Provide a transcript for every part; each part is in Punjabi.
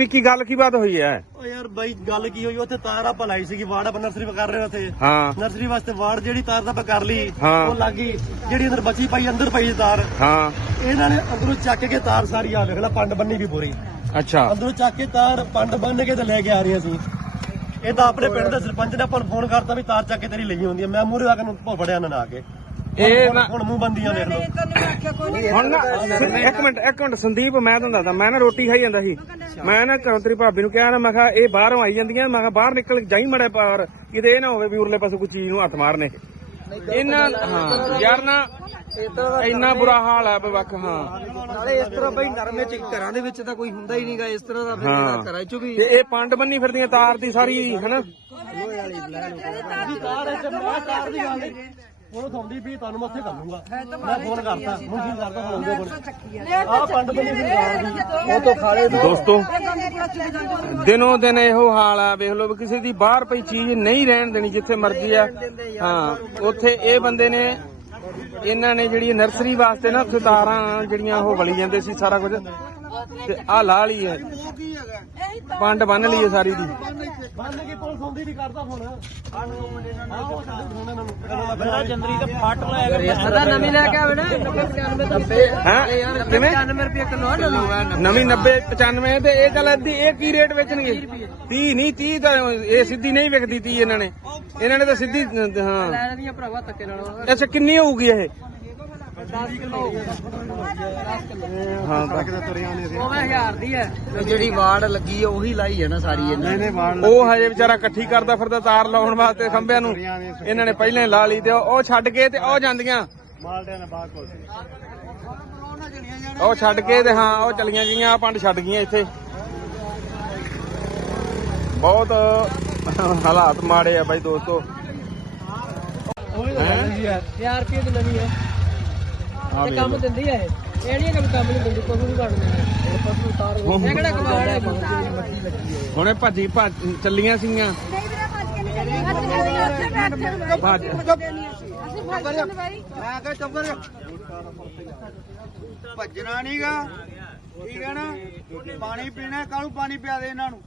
ਵੀ ਕੀ ਗੱਲ ਕੀ ਬਾਤ ਹੋਈ ਹੈ? ਓ ਯਾਰ ਬਾਈ ਗੱਲ ਕੀ ਹੋਈ? ਉੱਥੇ ਤਾਰ ਆਪਾਂ ਲਾਈ ਸੀਗੀ ਵਾੜ ਆਪਾਂ ਨਰਸਰੀ ਕਰ ਰਹੇ ਉੱਥੇ। ਹਾਂ। ਨਰਸਰੀ ਵਾਸਤੇ ਵਾੜ ਜਿਹੜੀ ਤਾਰ ਤਾਂ ਆਪਾਂ ਕਰ ਲਈ ਹਾਂ। ਉਹ ਲੱਗ ਗਈ। ਜਿਹੜੀ ਅੰਦਰ ਬਚੀ ਪਈ ਅੰਦਰ ਪਈ ਸੀ ਤਾਰ। ਹਾਂ। ਇਹਨਾਂ ਨੇ ਅੰਦਰੋਂ ਚੱਕ ਕੇ ਤਾਰ ਸਾਰੀ ਆ ਵੇਖ ਲੈ ਪੰਡ ਬੰਨੀ ਵੀ ਪੂਰੀ। ਅੱਛਾ। ਅੰਦਰੋਂ ਚੱਕ ਕੇ ਤਾਰ ਪੰਡ ਬੰਨ ਕੇ ਤੇ ਲੈ ਕੇ ਆ ਰਹੀਆਂ ਸੀ ਇਹ ਤਾਂ ਆਪਣੇ ਪਿੰਡ ਦੇ ਸਰਪੰਚ ਨੇ ਆਪਾਂ ਨੂੰ ਫੋਨ ਕਰਤਾ ਵੀ ਤਾਰ ਚੱਕ ਕੇ ਤੇਰੀ ਲਈ ਹੁੰਦੀ ਹੈ ਮੈਂ ਮੂਹਰੇ ਆ ਕੇ ਨੂੰ ਫੜਿਆ ਇਹਨਾਂ ਨੇ ਆ ਕੇ। ਇਹ ਹੁਣ- ਨਾ ਹੁਣ ਮੂੰਹ ਬੰਦੀਆਂ ਵੇਖ ਲਓ। ਹੁਣ ਨਾ ਇੱਕ ਮਿੰਟ ਇੱਕ ਮਿੰਟ ਸੰਦੀਪ ਮੈਂ ਤੁਹਾਨੂੰ ਦੱਸਦਾ ਮੈਂ ਨਾ ਰੋਟੀ ਖਾਈ ਜਾਂਦਾ ਸੀ। ਮੈਂ ਨਾ ਘਰੋਂ ਤੇਰੀ ਭਾਬੀ ਨੂੰ ਕਿਹਾ ਨਾ ਮੈਂ ਕਿਹਾ ਇਹ ਬਾਹਰੋਂ ਆਈ ਜਾਂਦੀਆਂ ਮੈਂ ਕਿਹਾ ਬਾਹਰ ਨਿਕਲ ਜਾਈ ਮੜੇ ਪਾਰ ਕਿਤੇ ਇਹ ਨਾ ਹੋਵੇ ਵੀ ਉਰਲੇ ਪਾਸੇ ਕੋਈ ਚੀਜ਼ ਨੂੰ ਹੱਥ ਮਾਰਨੇ। ਇਹਨਾਂ ਹਾਂ ਯਾਰ ਨਾ ਇੰਨਾ ਬੁਰਾ ਹਾਲ ਹੈ ਬਵਕ ਹਾਂ। ਨਾਲੇ ਇਸ ਤਰ੍ਹਾਂ ਬਈ ਨਰਮੇ ਚ ਘਰਾਂ ਦੇ ਵਿੱਚ ਤਾਂ ਕੋਈ ਹੁੰਦਾ ਹੀ ਨਹੀਂਗਾ ਇਸ ਤਰ੍ਹਾਂ ਦਾ ਫਿਰ ਘਰਾਂ ਚੋਂ ਵੀ ਤੇ ਇਹ ਪੰਡ ਬੰਨੀ ਫਿਰਦੀਆਂ ਤਾਰ ਦੀ ਸਾਰੀ ਹਨਾ? ਤਾਰ ਇੱਥੇ ਮੈਂ ਤਾਰ ਦੀ ਗੱਲ ਨਹੀਂ ਉਹ ਸੌਂਦੀ ਵੀ ਤੁਹਾਨੂੰ ਮੈਂ ਉੱਥੇ ਕਰ ਲੂੰਗਾ ਮੈਂ ਫੋਨ ਕਰਤਾ ਮੁੰਡੀ ਕਰਦਾ ਹੁਣ ਉਹਦੇ ਕੋਲ। ਆਹ ਪੰਡ ਤਾਰ ਦੀ ਉਹ ਤੋਂ ਖਾਲੇ ਦੋਸਤੋ। ਦਿਨੋਂ ਦਿਨ ਇਹੋ ਹਾਲ ਆ ਵੇਖ ਲਓ ਵੀ ਕਿਸੇ ਦੀ ਬਾਹਰ ਪਈ ਚੀਜ਼ ਨਹੀਂ ਰਹਿਣ ਦੇਣੀ ਜਿੱਥੇ ਮਰਜ਼ੀ ਆ। ਹਾਂ ਉੱਥੇ ਇਹ ਬੰਦੇ ਨੇ ਇਹਨਾਂ ਨੇ ਜਿਹੜੀ ਨਰਸਰੀ ਵਾਸਤੇ ਨਾ ਉੱਥੇ ਤਾਰਾਂ ਜਿਹੜੀਆਂ ਉਹ ਵਲੀ ਜਾਂਦੇ ਸੀ ਸਾਰਾ ਕੁਝ। ਤੇ ਆ ਲਾ ਲਈ ਹੈ। ਪੰਡ ਬੰਨ ਲਈ ਹੈ ਸਾਰੀ ਦੀ। ਬੰਨ ਕੇ ਪੁਲਿਸ ਸੌਂਦੀ ਵੀ ਕਰਦਾ ਫੋਨ ਆਹ ਉਹ ਸਾਡੇ ਫੋਨ ਇਹਨਾਂ ਨੂੰ ਮੇਰਾ ਚੰਦਰੀ ਤੇ ਫੱਟ ਲਾਇਆ ਸਦਾ ਨਵੀਂ ਲੈ ਕੇ ਆਵੇ ਨਾ। 90 90 ਹੈ ਕਿਵੇਂ? 95 ਰੁਪਏ ਕਿਲੋ ਨਵੀਂ। ਨਵੀਂ 90 95 ਤੇ ਇਹ ਚੱਲ ਅੱਧੀ ਇਹ ਕੀ ਰੇਟ ਵੇਚਣਗੇ? 30 ਨਹੀਂ 30 ਤਾਂ ਇਹ ਸਿੱਧੀ ਨਹੀਂ ਵਿਕਦੀ 30 ਇਹਨਾਂ ਨੇ। ਇਹਨਾਂ ਨੇ ਤਾਂ ਸਿੱਧੀ ਹਾਂ। ਲੈ ਦੀਆਂ ਭਰਾਵਾ ਧੱਕੇ ਨਾਲ। ਅੱਛਾ ਕਿੰਨੀ ਹੋਊਗੀ ਇਹ? 10 ਕਿਲੋ ਹਾਂ ਤਾਂ ਉਹ 1000 ਦੀ ਹੈ। ਜਿਹੜੀ ਵਾੜ ਲੱਗੀ ਹੈ ਉਹੀ ਲਾਈ ਹੈ ਨਾ ਸਾਰੀ ਇਹਨਾਂ ਨੇ। ਉਹ ਹਜੇ ਵਿਚਾਰਾ ਇਕੱਠੀ ਕਰਦਾ ਫਿਰਦਾ ਤਾਰ ਲਾਉਣ ਵਾਸਤੇ ਖੰਭਿਆਂ ਨੂੰ। ਇਹਨਾਂ ਨੇ ਪਹਿਲਾਂ ਹੀ ਲਾ ਲਈ ਤੇ ਉਹ ਛੱਡ ਕੇ ਤੇ ਉਹ ਜਾਂਦੀਆਂ। ਮਾਲਦਿਆਂ ਨੇ ਬਾਹਰ ਕੋਲ ਉਹ ਛੱਡ ਕੇ ਤੇ ਹਾਂ ਉਹ ਚਲੀਆਂ ਗਈਆਂ ਆਹ ਪੰਡ ਛੱਡ ਗਈਆਂ ਇੱਥੇ। ਬਹੁਤ ਹਾਲਾਤ ਮਾੜੇ ਆ ਬਾਈ ਦੋਸਤੋ। ਹੈਂ? 1000 ਰੁਪਏ ਦੀ ਨਵੀਂ ਹੈ ਤੇ ਵੇਖ ਕੰਮ ਲਓ। ਦਿੰਦੀ ਹੈ ਇਹ। ਇਹ ਨਹੀਂ ਕੰਮ ਕੰਮ ਨਹੀਂ ਦਿੰਦੀ ਕੋਈ ਨਹੀਂ ਕਰਦੀ ਇਹ ਪਸ਼ੂ ਤਾਰ ਇਹ ਕਿਹੜਾ ਕਮਾਲ ਹੈ? ਮੱਛੀ ਲੱਗੀ ਹੈ ਹੁਣੇ ਭੱਜੀ ਭੱਜ ਚੱਲੀਆਂ ਸੀਗੀਆਂ। ਨਹੀਂ ਵੀਰੇ ਭੱਜ ਕੇ ਨਹੀਂ ਚੱਲੀ ਅਸੀਂ ਉੱਥੇ ਬੈਠੇ ਹੋਏ ਭੱਜ ਅਸੀਂ ਭੱਜ ਕੇ ਬਾਈ ਮੈਂ ਕਹਾਂ ਚੁੱਪ ਕਰ ਭੱਜਣਾ ਨਹੀਂਗਾ ਠੀਕ ਹੈ ਨਾ? ਪਾਣੀ ਪੀਣਾ ਕਾਹਨੂੰ ਪਾਣੀ ਪਿਆ ਦੇ ਇਹਨਾਂ ਨੂੰ?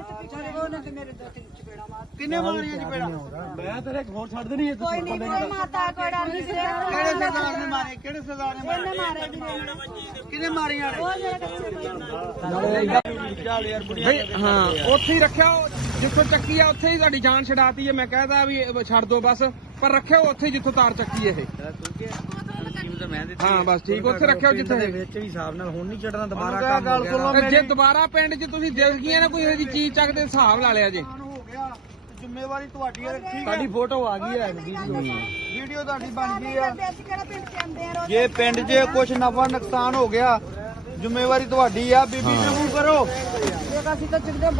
ਪਾਣੀ ਤੇ ਪਿੱਛੇ ਉਹਨੇ ਤੇ ਮੇਰੇ ਦੋ ਤਿੰਨ ਚਪੇੜਾ ਮਾਰ ਕਿੰਨੇ ਮਾਰੀਆਂ ਚਪੇੜਾ ਮੈਂ ਤੇਰੇ ਹੋਰ ਛੱਡ ਦੇਣੀ ਕੋਈ ਨਹੀਂ ਕੋਈ ਮਾਤਾ ਕੋਈ ਡਰ ਨਹੀਂ ਵੀਰੇ ਕਿਹੜੇ ਸਰਦਾਰ ਨੇ ਮਾਰੇ ਕਿਹੜੇ ਸਰਦਾਰ ਨੇ ਇਹਨੇ ਮਾਰੇ? ਵੀਰੇ ਮਾਰੇ ਕਿੰਨੇ ਮਾਰੀਆਂ ਨੇ ਉਹ ਜਿਹੜਾ ਕੱਚੇ ਬਈ ਹਾਂ ਉੱਥੇ ਹੀ ਰੱਖਿਆ ਜਿੱਥੋਂ ਚੱਕੀ ਆ ਉੱਥੇ ਹੀ ਤੁਹਾਡੀ ਜਾਨ ਛਡਾਤੀ ਹੈ। ਮੈਂ ਕਹਿਦਾ ਵੀ ਛੱਡ ਦੋ ਬਸ। ਪਰ ਰੱਖਿਓ ਉੱਥੇ ਜਿੱਥੋਂ ਤਾਰ ਚੱਕੀ ਇਹ। ਹਾਂ ਬਸ ਠੀਕ ਉੱਥੇ ਰੱਖਿਓ ਜਿੱਥੇ ਵਿੱਚ ਵੀ ਹਿਸਾਬ ਨਾਲ ਹੁਣ ਨਹੀਂ ਚੜਨਾ ਦੁਬਾਰਾ ਕੰਮ ਹੋ ਗਿਆ। ਤੇ ਜੇ ਦੁਬਾਰਾ ਪਿੰਡ 'ਚ ਤੁਸੀਂ ਦਿਖ ਗਈਆਂ ਨਾ ਕੋਈ ਇਹਦੀ ਚੀਜ਼ ਚੱਕਦੇ ਹਿਸਾਬ ਲਾ ਲਿਆ ਜੇ। ਹੋ ਗਿਆ ਜ਼ਿੰਮੇਵਾਰੀ ਤੁਹਾਡੀ ਹੈ ਠੀਕ ਸਾਡੀ ਫੋਟੋ ਆ ਗਈ ਹੈ ਵੀਡੀਓ। ਤੁਹਾਡੀ ਬਣ ਗਈ ਆ ਦੇਸ਼ ਕਿਹੜਾ ਪਿੰਡ ਚ ਜੇ ਪਿੰਡ ਕੁਝ ਨਫਾ ਨੁਕਸਾਨ ਹੋ ਗਿਆ ਜ਼ਿੰਮੇਵਾਰੀ ਤੁਹਾਡੀ ਆ ਬੀਬੀ ਨੂੰ ਕਰੋ। ਇੱਕ ਅਸੀਂ ਤਾਂ ਚਿਕਦੇ